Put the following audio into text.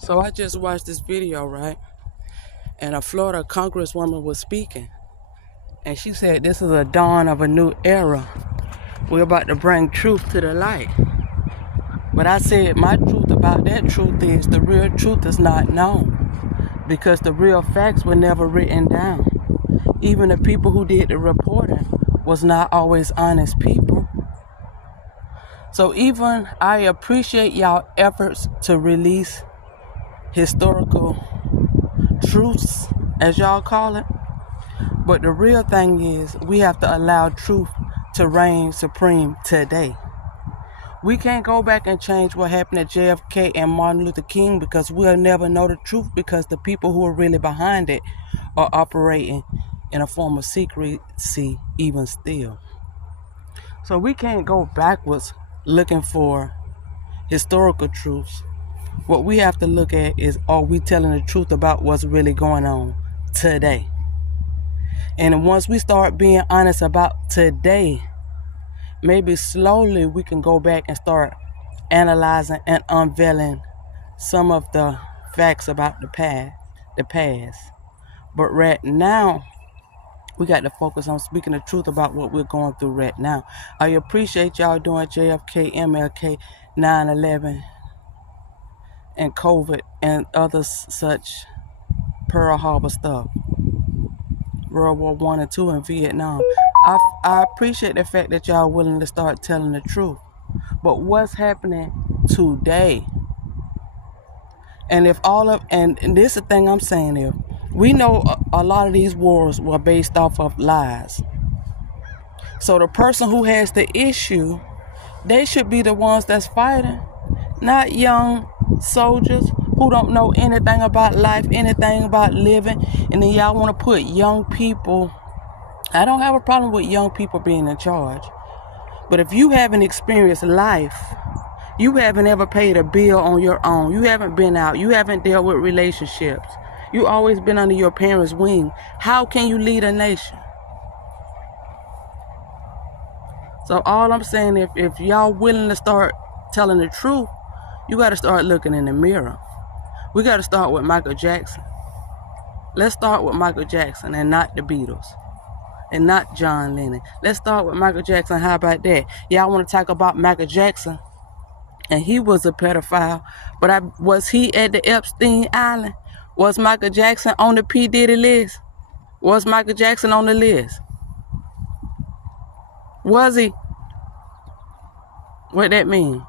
So I just watched this video, right? And a Florida congresswoman was speaking. And she said this is a dawn of a new era. We're about to bring truth to the light. But I said my truth about that truth is the real truth is not known. Because the real facts were never written down. Even the people who did the reporting was not always honest people. So even I appreciate y'all efforts to release historical truths, as y'all call it. But the real thing is we have to allow truth to reign supreme today. We can't go back and change what happened to JFK and Martin Luther King because we'll never know the truth because the people who are really behind it are operating in a form of secrecy even still. So we can't go backwards looking for historical truths. What we have to look at is, are we telling the truth about what's really going on today? And once we start being honest about today, maybe slowly we can go back and start analyzing and unveiling some of the facts about the past. But right now, we got to focus on speaking the truth about what we're going through right now. I appreciate y'all doing JFK, MLK, 9/11, and COVID, and other such Pearl Harbor stuff. World War I and II in Vietnam. I appreciate the fact that y'all willing to start telling the truth. But what's happening today? And if and this is the thing I'm saying here, we know a lot of these wars were based off of lies. So the person who has the issue, they should be the ones that's fighting, not young soldiers who don't know anything about life, anything about living. And then y'all want to put young people. I don't have a problem with young people being in charge. But if you haven't experienced life, you haven't ever paid a bill on your own, you haven't been out, you haven't dealt with relationships, you always been under your parents' wing, how can you lead a nation? So all I'm saying, if y'all willing to start telling the truth, you got to start looking in the mirror. We got to start with Michael Jackson. Let's start with Michael Jackson and not the Beatles. And not John Lennon. Let's start with Michael Jackson. How about that? Y'all want to talk about Michael Jackson? And he was a pedophile. But was he at the Epstein Island? Was Michael Jackson on the P. Diddy list? Was Michael Jackson on the list? Was he? What that mean?